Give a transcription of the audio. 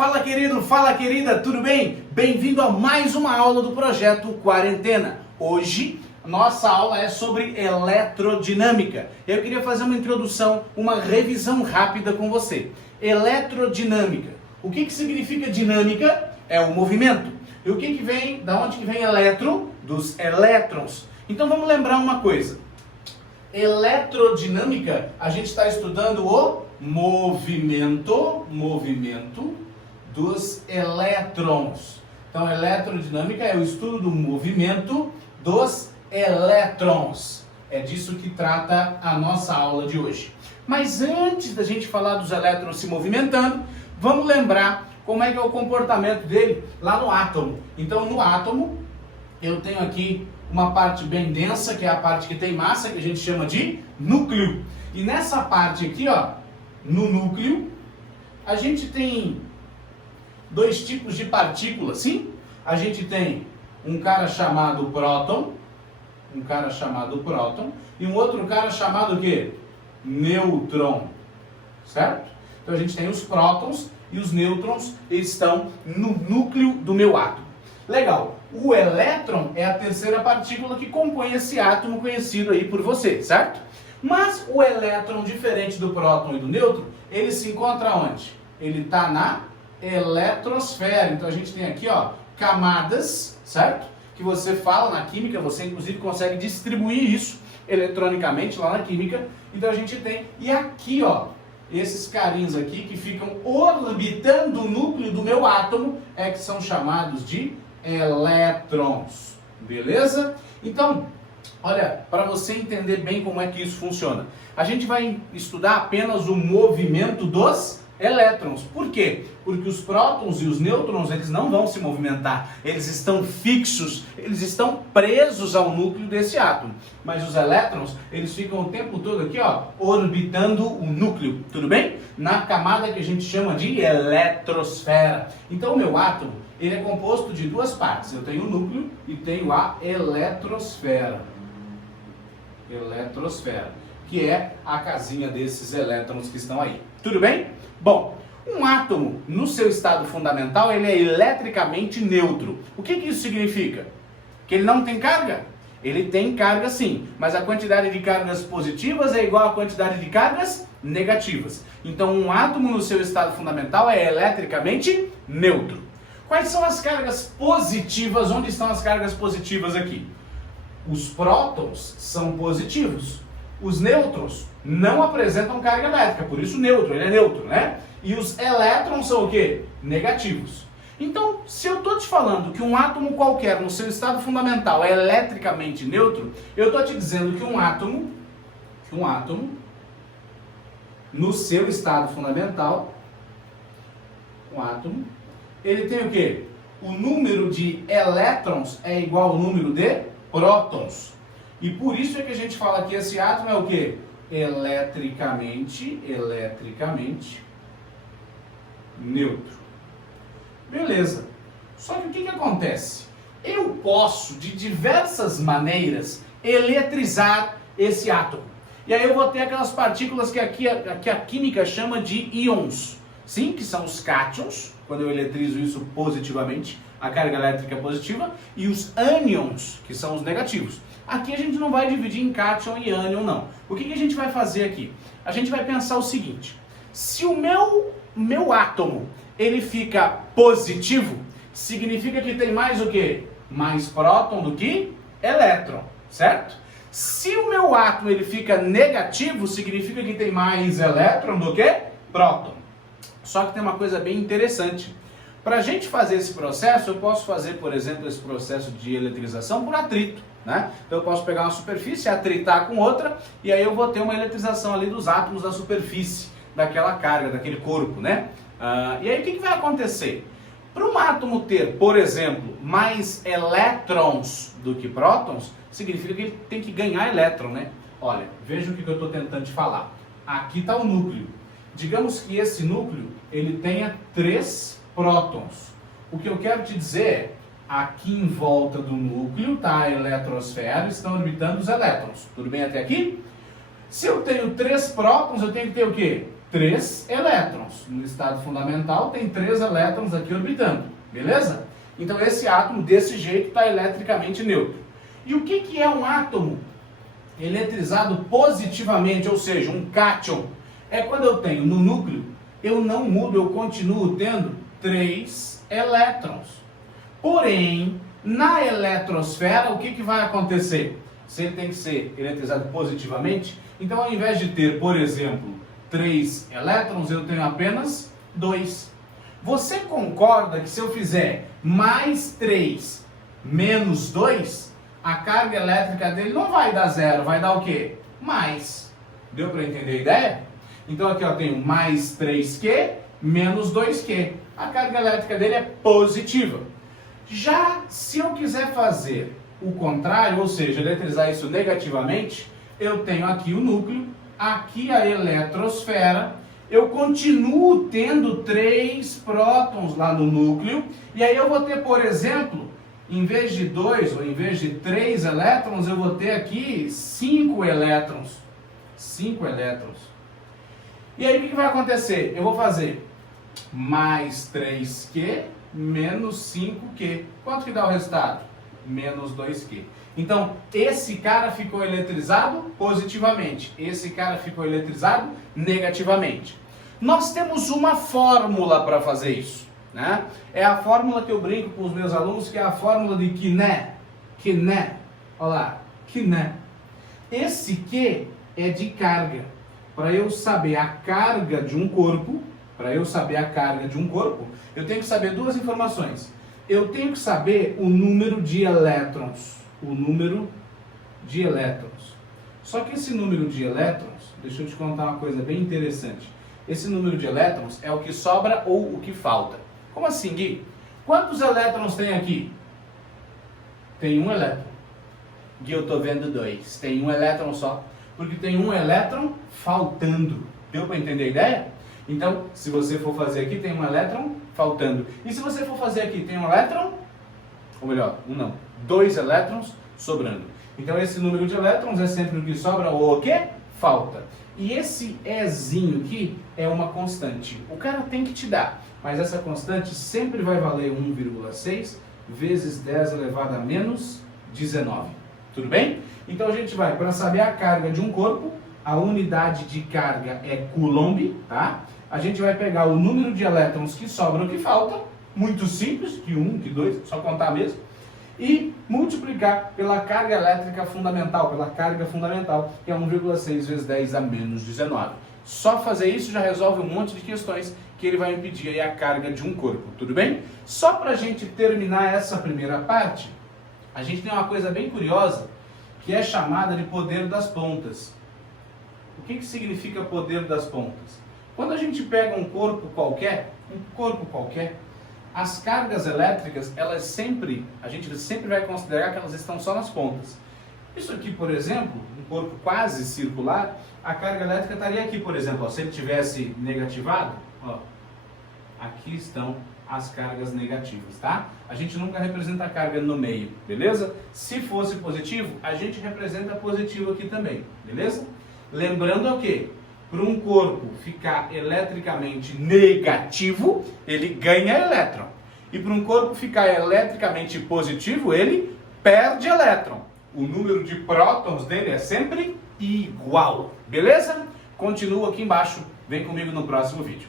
Fala querido, fala querida, tudo bem? Bem-vindo a mais uma aula do projeto Quarentena. Hoje, nossa aula é sobre eletrodinâmica. Eu queria fazer uma introdução, uma revisão rápida com você. Eletrodinâmica. O que significa dinâmica? É o movimento. E o que vem, da onde que vem eletro? Dos elétrons. Então vamos lembrar uma coisa. Eletrodinâmica, a gente está estudando o movimento dos elétrons. Então, eletrodinâmica é o estudo do movimento dos elétrons. É disso que trata a nossa aula de hoje. Mas antes da gente falar dos elétrons se movimentando, vamos lembrar como é que é o comportamento dele lá no átomo. Então, no átomo, eu tenho aqui uma parte bem densa, que é a parte que tem massa, que a gente chama de núcleo. E nessa parte aqui, ó, no núcleo, a gente tem dois tipos de partículas, sim? A gente tem um cara chamado próton, e um outro cara chamado o quê? Nêutron, certo? Então a gente tem os prótons e os nêutrons, eles estão no núcleo do meu átomo. Legal, o elétron é a terceira partícula que compõe esse átomo conhecido aí por você, certo? Mas o elétron, diferente do próton e do nêutron, ele se encontra onde? Ele está na eletrosfera. Então a gente tem aqui, ó, camadas, certo? Que você fala na química, você inclusive consegue distribuir isso eletronicamente lá na química. Então a gente tem, e aqui, ó, esses carinhos aqui que ficam orbitando o núcleo do meu átomo é que são chamados de elétrons. Beleza? Então, olha, para você entender bem como é que isso funciona, a gente vai estudar apenas o movimento dos elétrons. Por quê? Porque os prótons e os nêutrons, eles não vão se movimentar, eles estão fixos, eles estão presos ao núcleo desse átomo. Mas os elétrons, eles ficam o tempo todo aqui, ó, orbitando o núcleo, tudo bem? Na camada que a gente chama de eletrosfera. Então o meu átomo, ele é composto de duas partes. Eu tenho o núcleo e tenho a eletrosfera. Eletrosfera, que é a casinha desses elétrons que estão aí. Tudo bem? Bom, um átomo, no seu estado fundamental, ele é eletricamente neutro. O que isso significa? Que ele não tem carga? Ele tem carga sim, mas a quantidade de cargas positivas é igual à quantidade de cargas negativas. Então, um átomo no seu estado fundamental é eletricamente neutro. Quais são as cargas positivas? Onde estão as cargas positivas aqui? Os prótons são positivos. Os nêutrons não apresentam carga elétrica, por isso neutro, ele é neutro, né? E os elétrons são o quê? Negativos. Então, se eu estou te falando que um átomo qualquer no seu estado fundamental é eletricamente neutro, eu estou te dizendo que um átomo no seu estado fundamental, ele tem o quê? O número de elétrons é igual ao número de prótons. E por isso é que a gente fala que esse átomo é o quê? Eletricamente neutro. Beleza. Só que o que acontece? Eu posso, de diversas maneiras, eletrizar esse átomo. E aí eu vou ter aquelas partículas que aqui a química chama de íons. Sim, que são os cátions, quando eu eletrizo isso positivamente, a carga elétrica é positiva, e os ânions, que são os negativos. Aqui a gente não vai dividir em cátion e ânion, não. O que a gente vai fazer aqui? A gente vai pensar o seguinte: se o meu átomo ele fica positivo, significa que tem mais o quê? Mais próton do que elétron, certo? Se o meu átomo ele fica negativo, significa que tem mais elétron do que próton. Só que tem uma coisa bem interessante. Para a gente fazer esse processo, eu posso fazer, por exemplo, esse processo de eletrização por atrito, né? Então eu posso pegar uma superfície, atritar com outra, e aí eu vou ter uma eletrização ali dos átomos da superfície, daquela carga, daquele corpo, né? E aí o que vai acontecer? Para um átomo ter, por exemplo, mais elétrons do que prótons, significa que ele tem que ganhar elétron, né? Olha, veja o que eu estou tentando te falar. Aqui está o núcleo. Digamos que esse núcleo ele tenha 3 prótons. O que eu quero te dizer é, aqui em volta do núcleo está a eletrosfera, estão orbitando os elétrons. Tudo bem até aqui? Se eu tenho 3 prótons, eu tenho que ter o quê? 3 elétrons. No estado fundamental tem 3 elétrons aqui orbitando, beleza? Então esse átomo desse jeito está eletricamente neutro. E o que é um átomo eletrizado positivamente, ou seja, um cátion? É quando eu tenho no núcleo, eu não mudo, eu continuo tendo 3 elétrons. Porém, na eletrosfera, o que vai acontecer? Se ele tem que ser eletrizado positivamente, então ao invés de ter, por exemplo, 3 elétrons, eu tenho apenas 2. Você concorda que se eu fizer mais 3 menos 2, a carga elétrica dele não vai dar zero, vai dar o quê? Mais. Deu para entender a ideia? Então aqui eu tenho mais 3Q menos 2Q. A carga elétrica dele é positiva. Já se eu quiser fazer o contrário, ou seja, eletrizar isso negativamente, eu tenho aqui o núcleo, aqui a eletrosfera, eu continuo tendo 3 prótons lá no núcleo, e aí eu vou ter, por exemplo, em vez de 2 ou em vez de 3 elétrons, eu vou ter aqui 5 elétrons. 5 elétrons. E aí o que vai acontecer? Eu vou fazer mais 3Q menos 5Q. Quanto que dá o resultado? Menos 2Q. Então, esse cara ficou eletrizado positivamente. Esse cara ficou eletrizado negativamente. Nós temos uma fórmula para fazer isso, né? É a fórmula que eu brinco com os meus alunos, que é a fórmula de Quiné. Quiné. Olha lá. Quiné. Esse Q é de carga. Para eu saber a carga de um corpo, eu tenho que saber duas informações. Eu tenho que saber o número de elétrons. Só que esse número de elétrons, deixa eu te contar uma coisa bem interessante. Esse número de elétrons é o que sobra ou o que falta. Como assim, Gui? Quantos elétrons tem aqui? Tem um elétron. Gui, eu estou vendo 2. Tem um elétron só. Porque tem um elétron faltando. Deu para entender a ideia? Então, se você for fazer aqui, tem um elétron faltando. E se você for fazer aqui, tem um elétron, ou melhor, um não, 2 elétrons sobrando. Então, esse número de elétrons é sempre o que sobra ou o que falta. E esse Ezinho aqui é uma constante. O cara tem que te dar, mas essa constante sempre vai valer 1,6 vezes 10 elevado a menos 19. Tudo bem? Então a gente vai, para saber a carga de um corpo, a unidade de carga é Coulomb, tá? A gente vai pegar o número de elétrons que sobram, que faltam, muito simples, que 1, que 2, só contar mesmo, e multiplicar pela carga elétrica fundamental, que é 1,6 vezes 10 a menos 19. Só fazer isso já resolve um monte de questões que ele vai impedir aí a carga de um corpo, tudo bem? Só para a gente terminar essa primeira parte, a gente tem uma coisa bem curiosa, que é chamada de poder das pontas. O que significa poder das pontas? Quando a gente pega um corpo qualquer, as cargas elétricas, a gente sempre vai considerar que elas estão só nas pontas. Isso aqui, por exemplo, um corpo quase circular, a carga elétrica estaria aqui, por exemplo, ó, se ele tivesse negativado, ó, aqui estão as cargas negativas, tá? A gente nunca representa a carga no meio, beleza? Se fosse positivo, a gente representa positivo aqui também, beleza? Lembrando o quê? Para um corpo ficar eletricamente negativo, ele ganha elétron. E para um corpo ficar eletricamente positivo, ele perde elétron. O número de prótons dele é sempre igual, beleza? Continua aqui embaixo, vem comigo no próximo vídeo.